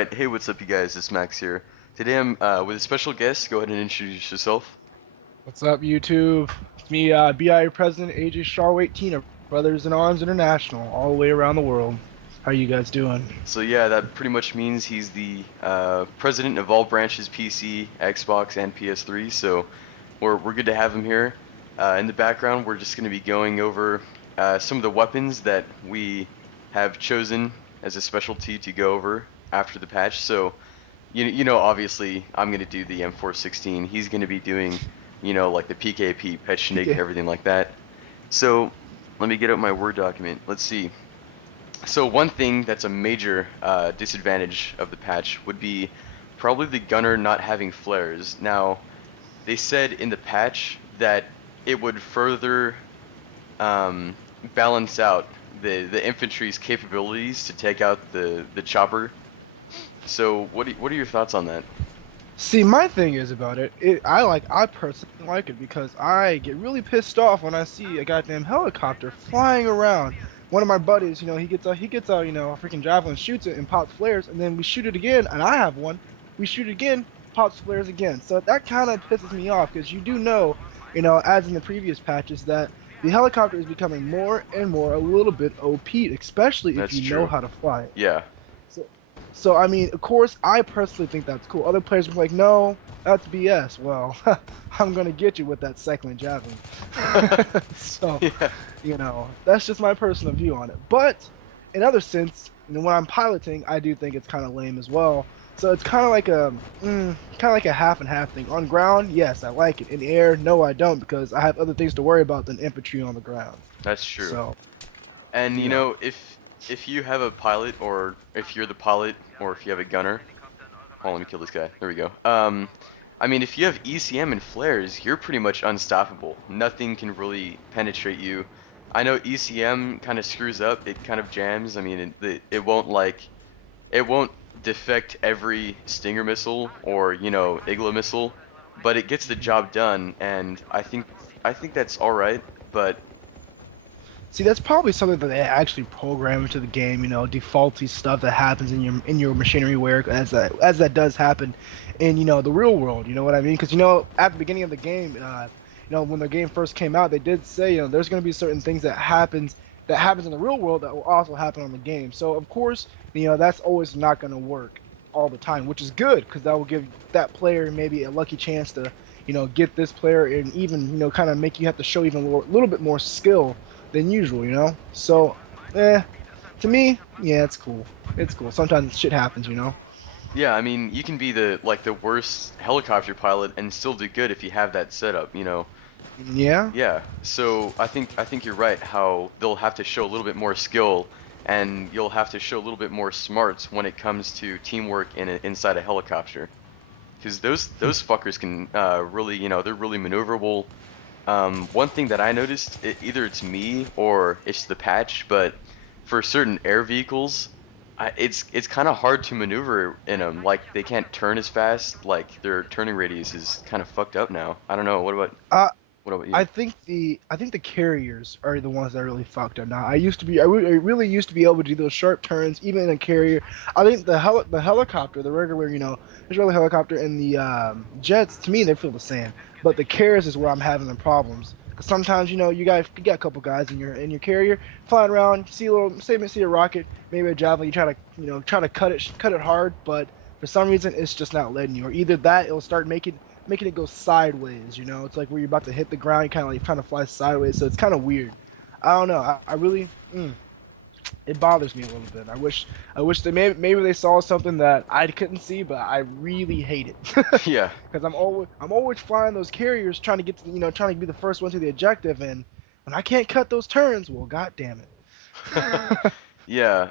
Alright, hey, what's up, you guys? It's Max here. Today I'm with a special guest. Go ahead and introduce yourself. What's up, YouTube? It's me, BIA President AJ Sharweight, 18 of Brothers in Arms International, all the way around the world. How you guys doing? So, yeah, that pretty much means he's the president of all branches PC, Xbox, and PS3. So, we're good to have him here. In the background, we're just going to be going over some of the weapons that we have chosen as a specialty to go over after the patch. So, obviously, I'm going to do the M416. He's going to be doing, like the PKP, Petschnig, PK. everything like that. So, let me get out my Word document. Let's see. So one thing that's a major disadvantage of the patch would be probably the gunner not having flares. Now, they said in the patch that it would further balance out the infantry's capabilities to take out the chopper. So what are your thoughts on that? See, my thing is about I personally like it because I get really pissed off when I see a goddamn helicopter flying around. One of my buddies, he gets out, a freaking javelin, shoots it, and pops flares, and then we shoot it again, and I have one. We shoot it again, pops flares again. So that kind of pisses me off because you do know, as in the previous patches, that the helicopter is becoming more and more a little bit OP, especially if That's you know true. how to fly it. Yeah. So, so I mean, of course, I personally think that's cool. Other players are like, no, that's BS. Well, I'm gonna get you with that cycling javelin. So, Yeah. that's just my personal view on it. But in other sense, when I'm piloting, I do think it's kind of lame as well. So it's kind of like a half and half thing. On ground, yes, I like it. In air, no, I don't because I have other things to worry about than infantry on the ground. That's true. So, And you know, if you have a pilot, or if you're the pilot, or if you have a gunner. Hold on, let me kill this guy. There we go. I mean, if you have ECM and flares, you're pretty much unstoppable. Nothing can really penetrate you. I know ECM kind of screws up. It kind of jams. I mean, it won't defect every Stinger missile or Igla missile, but it gets the job done. And I think that's all right. But see, that's probably something that they actually program into the game. Defaulty stuff that happens in your machinery wear as that does happen in the real world. You know what I mean? Because at the beginning of the game, when the game first came out, they did say there's going to be certain things that happens in the real world that will also happen on the game. So of course, that's always not going to work all the time, which is good because that will give that player maybe a lucky chance to get this player and even kind of make you have to show even a little bit more skill than usual. So, to me, yeah, it's cool. It's cool. Sometimes shit happens. yeah, I mean, you can be the worst helicopter pilot and still do good if you have that setup. Yeah. Yeah, so I think you're right how they'll have to show a little bit more skill, and you'll have to show a little bit more smarts when it comes to teamwork inside a helicopter. Because those fuckers can really, they're really maneuverable. One thing that I noticed, either it's me or it's the patch, but for certain air vehicles, it's kind of hard to maneuver in them. Like they can't turn as fast. Like their turning radius is kind of fucked up now. I don't know. Uh, What about I you? think the carriers are the ones that are really fucked up now. I really used to be able to do those sharp turns even in a carrier. I think the helicopter, the regular, Israeli helicopter and the jets, to me they feel the same. But the carriers is where I'm having the problems. 'Cause sometimes you got a couple guys in your carrier flying around, see a little, say see a rocket, maybe a javelin, you try to cut it hard, but for some reason it's just not letting you. Or either that it'll start making it go sideways. It's like where you're about to hit the ground, you kind of fly sideways. So it's kind of weird. I don't know. I really, it bothers me a little bit. I wish they maybe they saw something that I couldn't see, but I really hate it Yeah. because I'm always flying those carriers trying to get to trying to be the first one to the objective, and when I can't cut those turns, well, god damn it. Yeah.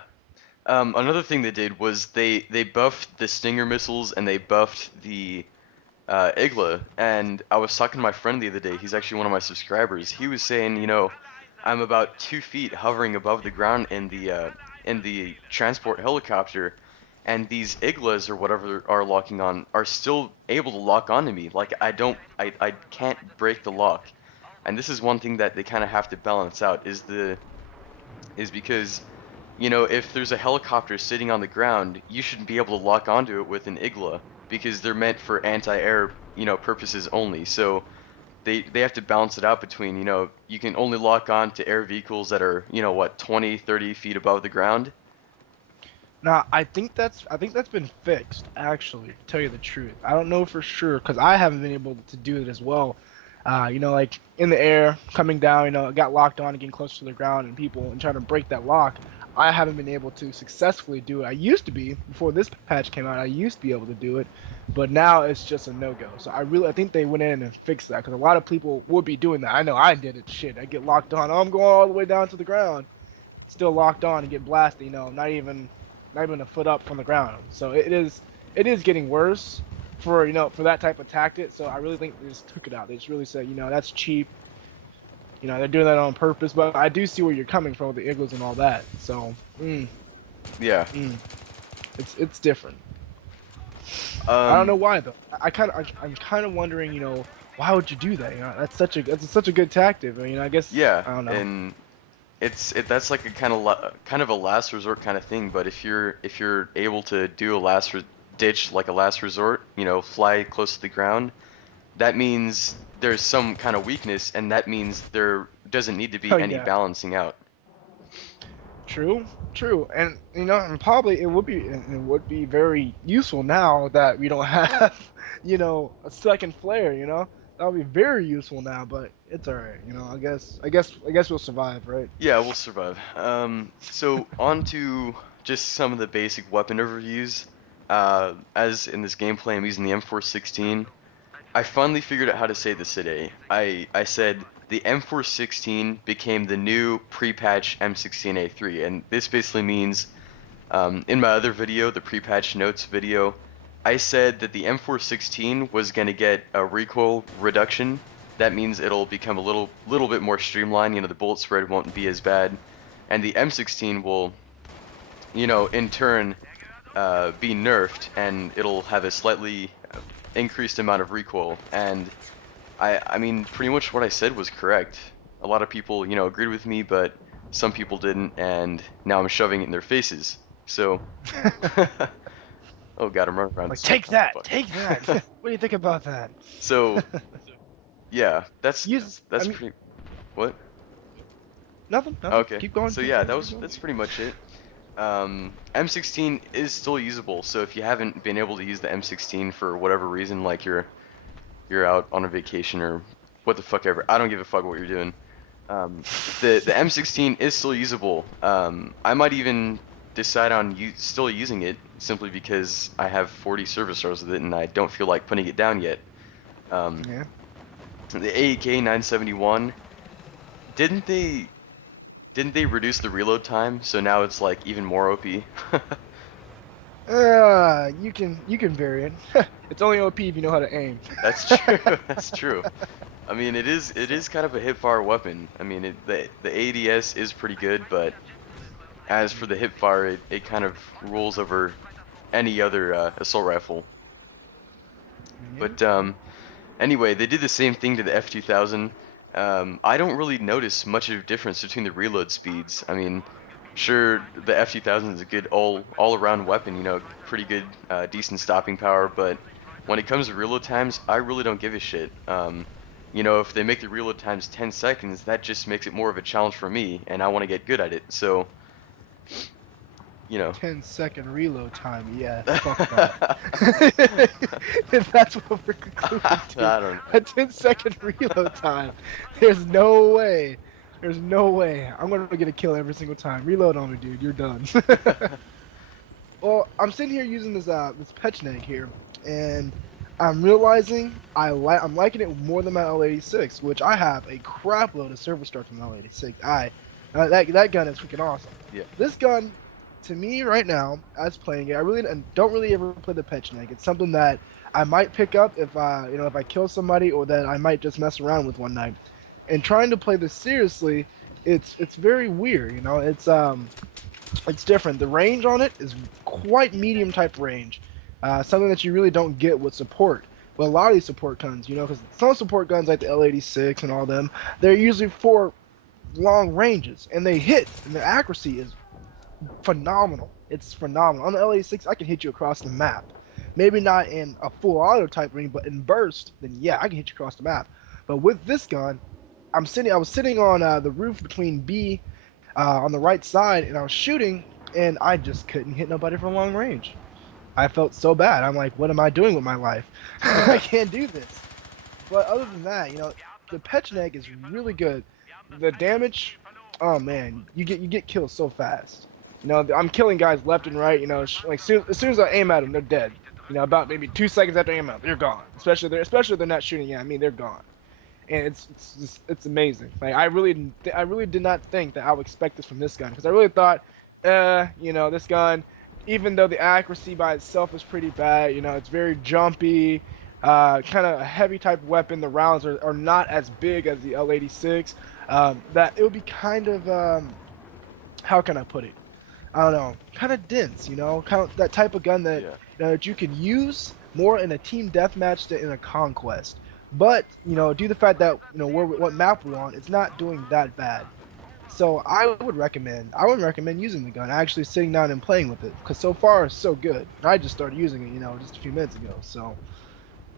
Another thing they did was they buffed the Stinger missiles and they buffed the Igla. And I was talking to my friend the other day. He's actually one of my subscribers. He was saying, I'm about 2 feet hovering above the ground in the transport helicopter, and these Iglas or whatever are locking on are still able to lock onto me. Like I can't break the lock. And this is one thing that they kind of have to balance out is because you know, if there's a helicopter sitting on the ground, you should be able to lock onto it with an igla because they're meant for anti-air, you know, purposes only. So they have to balance it out between, you know, you can only lock on to air vehicles that are, you know, what, 20, 30 feet above the ground. Now, I think that's been fixed, actually, to tell you the truth. I don't know for sure because I haven't been able to do it as well. Like in the air, coming down, it got locked on and getting close to the ground and people and trying to break that lock. I haven't been able to successfully do it. I used to be before this patch came out. I used to be able to do it, but now it's just a no-go. So I think they went in and fixed that because a lot of people would be doing that. I know I did it. Shit, I get locked on. Oh, I'm going all the way down to the ground, still locked on and get blasted. Not even a foot up from the ground. So it is getting worse for that type of tactic. So I really think they just took it out. They just really said, that's cheap. They're doing that on purpose. But I do see where you're coming from with the igloos and all that. So Yeah. it's different. I don't know why though. I'm kind of wondering, why would you do that? That's such a good tactic. I guess. Yeah, I don't know. and that's like a kind of a last resort kind of thing. But if you're able to do a ditch like a last resort, fly close to the ground, that means there's some kind of weakness, and that means there doesn't need to be Oh any yeah. balancing out. True, and probably it would be very useful now that we don't have, a second flare. That would be very useful now, but it's all right. I guess we'll survive, right? Yeah, we'll survive. So on to just some of the basic weapon overviews. As in this gameplay, I'm using the M416. I finally figured out how to say this today. I said the M416 became the new pre-patch M16A3, and this basically means, in my other video, the pre-patch notes video, I said that the M416 was going to get a recoil reduction. That means it'll become a little bit more streamlined, the bullet spread won't be as bad, and the M16 will, in turn, be nerfed, and it'll have a slightly increased amount of recoil. And I mean, pretty much what I said was correct. A lot of people, agreed with me, but some people didn't, and now I'm shoving it in their faces. So, oh god, I'm running around. Like, So, take that, fuck. take that. What do you think about that? So, yeah, Use, I that's mean, pretty. What? nothing. Okay. Keep going. So Keep yeah, going. Keep going. that's pretty much it. M16 is still usable, so if you haven't been able to use the M16 for whatever reason, like you're out on a vacation or what the fuck ever, I don't give a fuck what you're doing. The M16 is still usable. I might even decide on still using it simply because I have 40 service stars with it and I don't feel like putting it down yet. Yeah. The AEK 971, didn't they reduce the reload time, so now it's like even more OP? You can vary it. It's only OP if you know how to aim. That's true. That's true. I mean, it is kind of a hipfire weapon. I mean, the ADS is pretty good, but as for the hipfire, it kind of rules over any other assault rifle. But anyway, they did the same thing to the F2000. I don't really notice much of a difference between the reload speeds. I mean, sure, the F2000 is a good all-around weapon, pretty good, decent stopping power, but when it comes to reload times, I really don't give a shit. If they make the reload times 10 seconds, that just makes it more of a challenge for me, and I want to get good at it, so, 10-second reload time. Yeah, fuck that. If that's what we're concluding to. I don't know. A 10-second reload time. There's no way. There's no way. I'm gonna get a kill every single time. Reload on me, dude. You're done. Well, I'm sitting here using this Petchneg here, and I'm realizing I'm liking it more than my L86, which I have a crap load of service stars from L86. That gun is freaking awesome. Yeah. This gun, to me right now, as playing it, I really don't really ever play the Petchneg. It's something that I might pick up if I kill somebody, or that I might just mess around with one night. And trying to play this seriously, it's very weird. It's different. The range on it is quite medium type range, something that you really don't get with support. But a lot of these support guns, because some support guns like the L86 and all them, they're usually for long ranges, and they hit, and their accuracy is phenomenal. It's phenomenal. On the LA6, I can hit you across the map. Maybe not in a full auto type ring, but in burst, then yeah, I can hit you across the map. But with this gun, I was sitting on the roof between B on the right side, and I was shooting, and I just couldn't hit nobody from long range. I felt so bad. I'm like, what am I doing with my life? I can't do this. But other than that, the Pecheneg is really good. The damage, oh man, you get killed so fast. I'm killing guys left and right. Like as soon as I aim at them, they're dead. About maybe 2 seconds after I aim at them, they're gone. Especially if they're not shooting at me, they're gone. And it's amazing. Like I really did not think that I would expect this from this gun because I really thought, this gun, even though the accuracy by itself is pretty bad, it's very jumpy, kind of a heavy type of weapon. The rounds are not as big as the L86. That it would be kind of how can I put it? I don't know, kind of dense, kind of that type of gun that Yeah. that you can use more in a team deathmatch than in a conquest. But due to the fact that what map we're on, it's not doing that bad. So I would recommend using the gun, actually sitting down and playing with it, because so far it's so good. I just started using it, just a few minutes ago. So,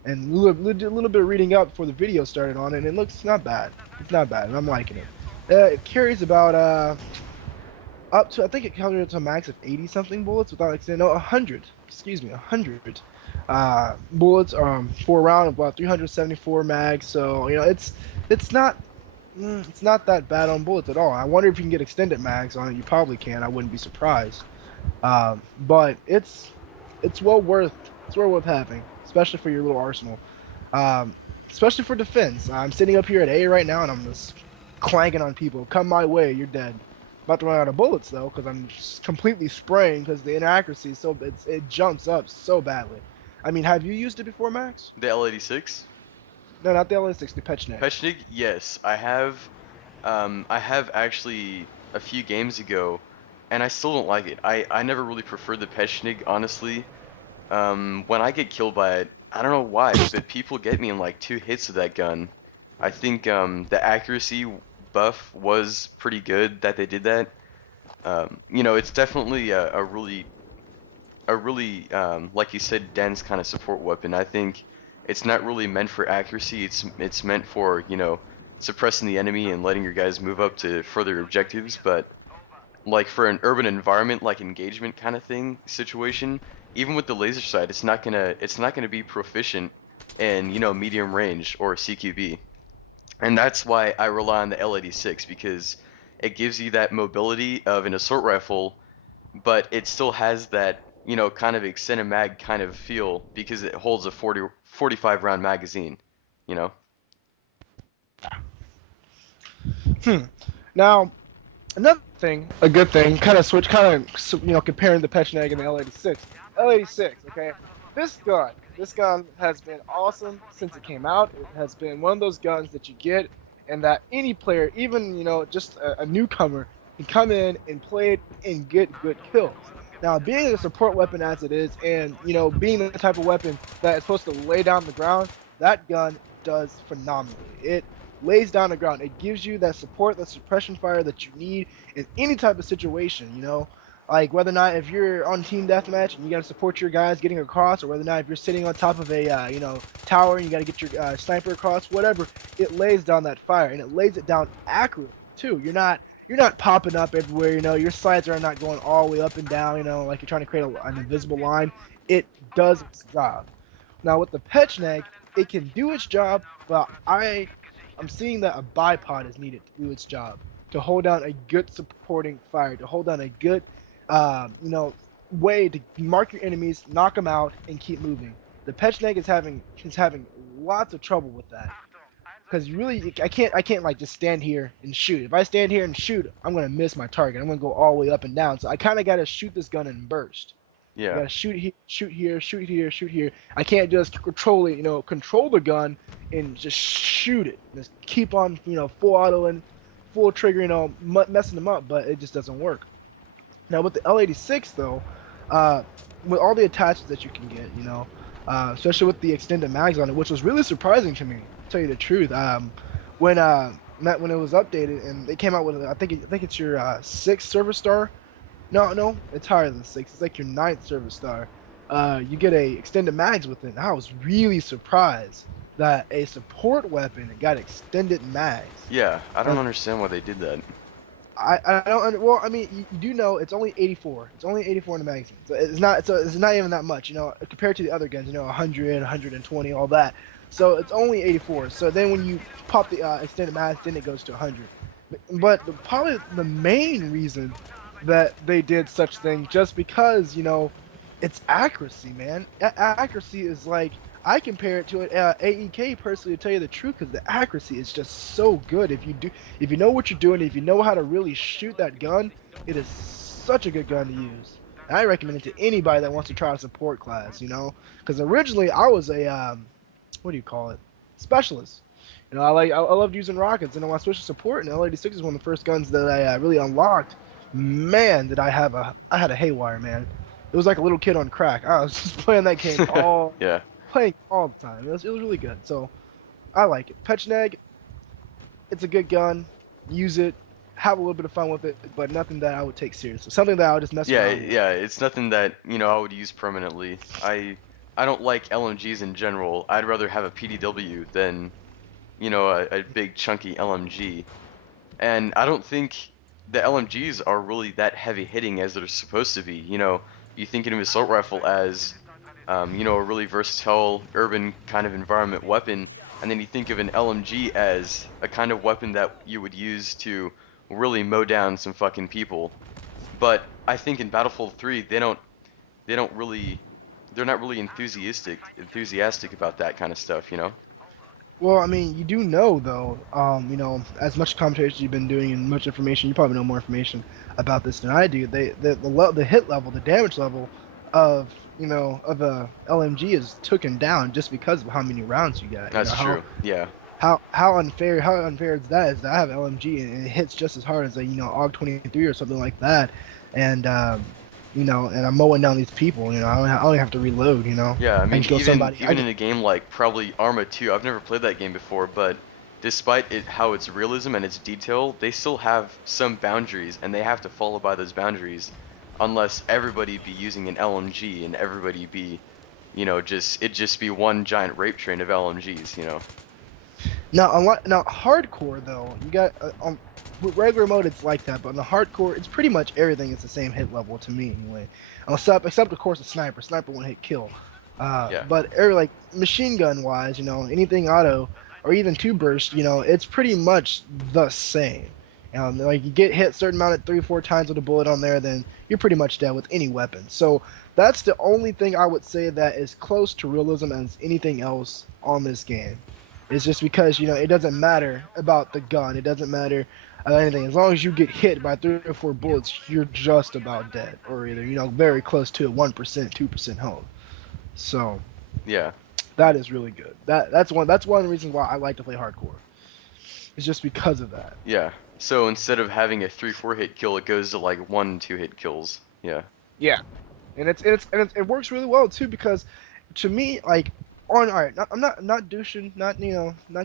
and a little bit of reading up before the video started on it, and it looks not bad. It's not bad, and I'm liking it. It carries about up to, I think it counted to a max of 80 something bullets without extending. No, 100. Excuse me, 100 bullets. 4 round, about 374 mags. So it's not it's not that bad on bullets at all. I wonder if you can get extended mags on it. You probably can. I wouldn't be surprised. But it's well worth having, especially for your little arsenal. Especially for defense. I'm sitting up here at A right now, and I'm just clanking on people. Come my way, you're dead. About to run out of bullets though, because I'm just completely spraying because the inaccuracy is it jumps up so badly. I mean, have you used it before, Max? The L86? No, not the LS6, the Pechnik. Peshnig? Yes, I have. I have actually a few games ago, and I still don't like it. I never really preferred the Peshnig, honestly. When I get killed by it, I don't know why, but people get me in like 2 hits of that gun. I think the accuracy buff was pretty good that they did that. It's definitely a really like you said, dense kind of support weapon. I think it's not really meant for accuracy. It's meant for suppressing the enemy and letting your guys move up to further objectives. But like for an urban environment, like engagement kind of thing situation, even with the laser sight, it's not gonna be proficient in medium range or CQB. And that's why I rely on the L86 because it gives you that mobility of an assault rifle, but it still has that, kind of extended mag kind of feel because it holds a 45 round magazine, you know? Hmm. Now, another thing, a good thing, kind of comparing the Pechnik and the L86. L86, okay. This gun has been awesome since it came out. It has been one of those guns that you get, and that any player, even just a newcomer, can come in and play it and get good kills. Now, being a support weapon as it is, and being the type of weapon that is supposed to lay down the ground, that gun does phenomenally. It lays down the ground. It gives you that support, that suppression fire that you need in any type of situation, like whether or not if you're on team deathmatch and you got to support your guys getting across, or whether or not if you're sitting on top of a tower and you got to get your sniper across, whatever, it lays down that fire, and it lays it down accurately too. You're not popping up everywhere. Your sights are not going all the way up and down. Like you're trying to create an invisible line. It does its job. Now with the Pechnek, it can do its job, but I'm seeing that a bipod is needed to do its job, to hold down a good supporting fire, to hold down a good, way to mark your enemies, knock them out, and keep moving. The Pechnek is having lots of trouble with that, because really I can't like just stand here and shoot. If I stand here and shoot, I'm gonna miss my target. I'm gonna go all the way up and down. So I kind of gotta shoot this gun in burst. I Yeah. gotta shoot here, shoot here, shoot here, shoot here. I can't just control it, control the gun and just shoot it. Just keep on, full auto and full trigger, messing them up, but it just doesn't work. Now with the L86 though, uh, with all the attachments that you can get, especially with the extended mags on it, which was really surprising to me, to tell you the truth. When when it was updated and they came out with, I think it's your 6th service star No, it's higher than 6. It's like your ninth service star. You get a extended mags with it. And I was really surprised that a support weapon got extended mags. Yeah, I don't Like, understand why they did that. I don't well, I mean, you do know it's only 84. It's only 84 in the magazine. So it's not even that much, compared to the other guns, 100, 120, all that. So it's only 84. So then when you pop the extended mags, then it goes to 100. But probably the main reason that they did such thing just because, it's accuracy, man. Accuracy is like I compare it to an AEK personally, to tell you the truth, because the accuracy is just so good. If you know what you're doing, if you know how to really shoot that gun, it is such a good gun to use. And I recommend it to anybody that wants to try a support class, because originally I was a what do you call it, specialist. I loved using rockets, and when I switched to support, and L86 is one of the first guns that I really unlocked. Man, did I had a haywire, man. It was like a little kid on crack. I was just playing that game Yeah. playing all the time. It was really good. So I like it. Pechneg, it's a good gun. Use it. Have a little bit of fun with it, but nothing that I would take seriously. Something that I would just mess Yeah, around with. yeah, it's nothing that, I would use permanently. I don't like LMGs in general. I'd rather have a PDW than, a big chunky LMG. And I don't think the LMGs are really that heavy hitting as they're supposed to be. You think of an assault rifle as, a really versatile urban kind of environment weapon, and then you think of an LMG as a kind of weapon that you would use to really mow down some fucking people. But I think in Battlefield 3 they don't really they're not really enthusiastic about that kind of stuff. Well, I mean, you do know though, as much commentaries you've been doing and much information, you probably know more information about this than I do. The hit level, the damage level of of a LMG is taken down just because of how many rounds you got. That's true. Yeah. How unfair is that? Is that I have LMG and it hits just as hard as a AUG 23 or something like that, and and I'm mowing down these people. I only have to reload. Yeah, I I can mean kill even somebody. even in a game like probably Arma 2, I've never played that game before, but despite how its realism and its detail, they still have some boundaries and they have to follow by those boundaries unless everybody be using an LMG and everybody be, just be one giant rape train of LMGs. Now hardcore though, you got with regular mode it's like that, but in the hardcore it's pretty much everything is the same hit level to me anyway. Except of course the sniper. Sniper one hit kill. Yeah. But like machine gun wise, anything auto or even two burst, it's pretty much the same. Like you get hit a certain amount of 3 or 4 times with a bullet on there, then you're pretty much dead with any weapon. So that's the only thing I would say that is close to realism as anything else on this game. It's just because it doesn't matter about the gun. It doesn't matter about anything. As long as you get hit by 3 or 4 bullets, you're just about dead, or either very close to a 1%, 2% health. So Yeah. that is really good. That's one of the reasons why I like to play hardcore. It's just because of that. Yeah. So instead of having a 3-4 hit kill, it goes to like 1-2 hit kills. Yeah. Yeah, it works really well too because to me like all right, I'm not douching, not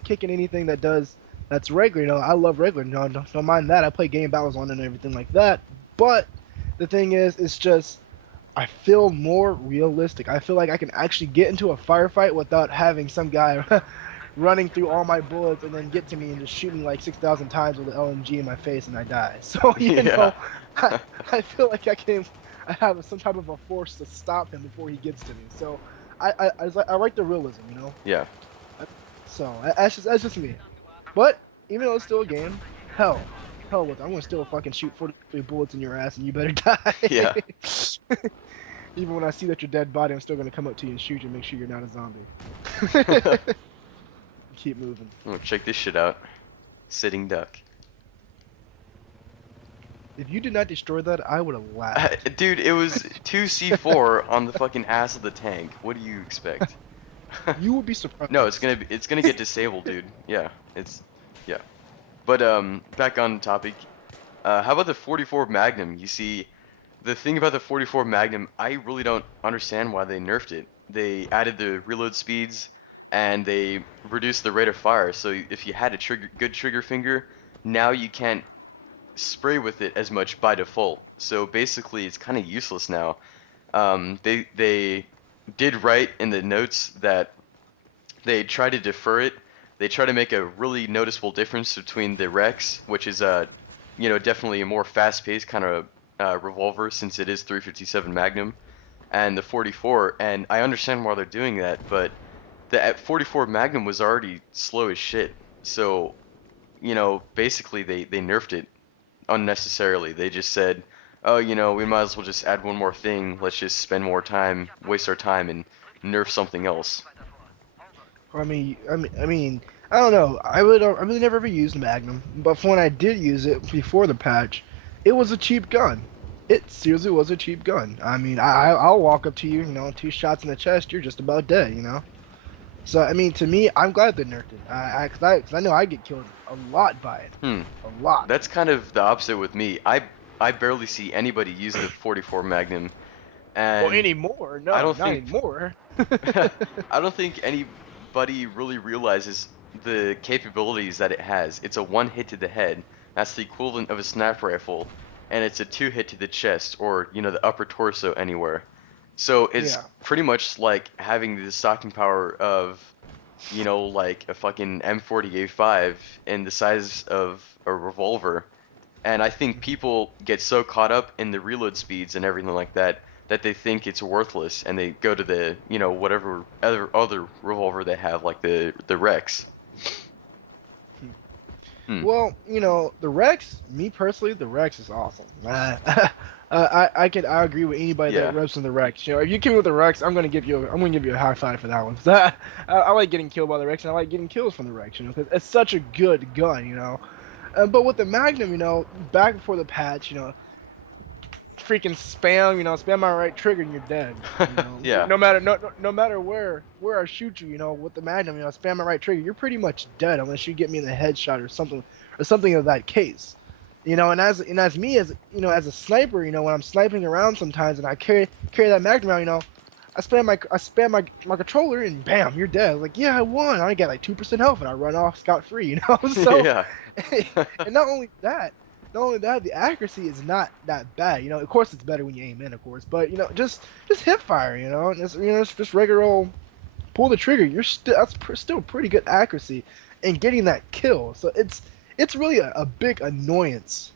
kicking anything that's regular. I love regular. Don't mind that. I play game battles on it and everything like that. But the thing is, it's just I feel more realistic. I feel like I can actually get into a firefight without having some guy running through all my bullets and then get to me and just shoot me like 6,000 times with an LMG in my face and I die. So Yeah. I, I feel like I have some type of a force to stop him before he gets to me. So I like the realism. Yeah. So that's just me. But even though it's still a game, hell, hell with it. I'm gonna still fucking shoot 43 bullets in your ass and you better die. Yeah. Even when I see that you're dead body, I'm still gonna come up to you and shoot you and make sure you're not a zombie. Keep moving. Oh, check this shit out. Sitting duck. If you did not destroy that, I would have laughed. Dude, it was 2C4 on the fucking ass of the tank. What do you expect? You would be surprised. No, it's gonna get disabled, dude. Yeah, yeah. But back on topic. How about the 44 Magnum? You see, the thing about the 44 Magnum, I really don't understand why they nerfed it. They added the reload speeds and they reduced the rate of fire. So if you had a good trigger finger, now you can't spray with it as much by default. So basically, it's kind of useless now. They did write in the notes that they try to defer it. They try to make a really noticeable difference between the Rex, which is definitely a more fast-paced kind of revolver since it is 357 Magnum, and the 44. And I understand why they're doing that, but the at 44 Magnum was already slow as shit. So, basically they nerfed it unnecessarily. They just said, oh, we might as well just add one more thing. Let's just spend more time, waste our time, and nerf something else. I don't know. I really never ever used Magnum, but when I did use it before the patch, it was a cheap gun. It seriously was a cheap gun. I'll walk up to you, 2 shots in the chest, you're just about dead. So to me, I'm glad they nerfed it. Cause I know I get killed a lot by it, Hmm. a lot. That's kind of the opposite with me. I barely see anybody use the 44 Magnum, Well, and anymore? I No, don't not think anymore. I don't think anybody really realizes the capabilities that it has. It's a one hit to the head. That's the equivalent of a sniper rifle, and it's a 2 hit to the chest or, the upper torso anywhere. So it's Yeah. pretty much like having the stocking power of, like a fucking M40A5 in the size of a revolver. And I think people get so caught up in the reload speeds and everything like that that they think it's worthless, and they go to the whatever other revolver they have, like the Rex. Hmm. Well, the Rex, me personally, the Rex is awesome. I agree with anybody that Yeah. reps in the Rex. If you kill me with the Rex, I'm gonna give you a high five for that one. 'Cause I like getting killed by the Rex, and I like getting kills from the Rex. Because it's such a good gun. But with the Magnum, back before the patch, freaking spam my right trigger and you're dead. Yeah. No matter where I shoot you, with the Magnum, spam my right trigger, you're pretty much dead unless you get me in the headshot or something of that case. And as me as a sniper, when I'm sniping around sometimes and I carry that Magnum around, I spam my controller and bam, you're dead. Like, yeah, I won. I get like 2% health and I run off scot free. So Yeah. and not only that, the accuracy is not that bad. Of course, it's better when you aim in, of course. But just hip fire. And it's just regular old pull the trigger. Still pretty good accuracy in getting that kill. So it's really a big annoyance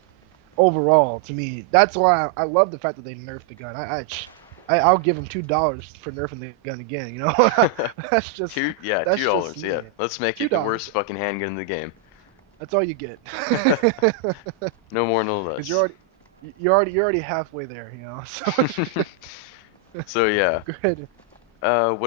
overall to me. That's why I love the fact that they nerfed the gun. I'll give them $2 for nerfing the gun again. That's just that's just $2. me. Yeah. Let's make it the $2. worst fucking handgun in the game. That's all you get. No more, no Because less. you're already halfway there. So So yeah. good. What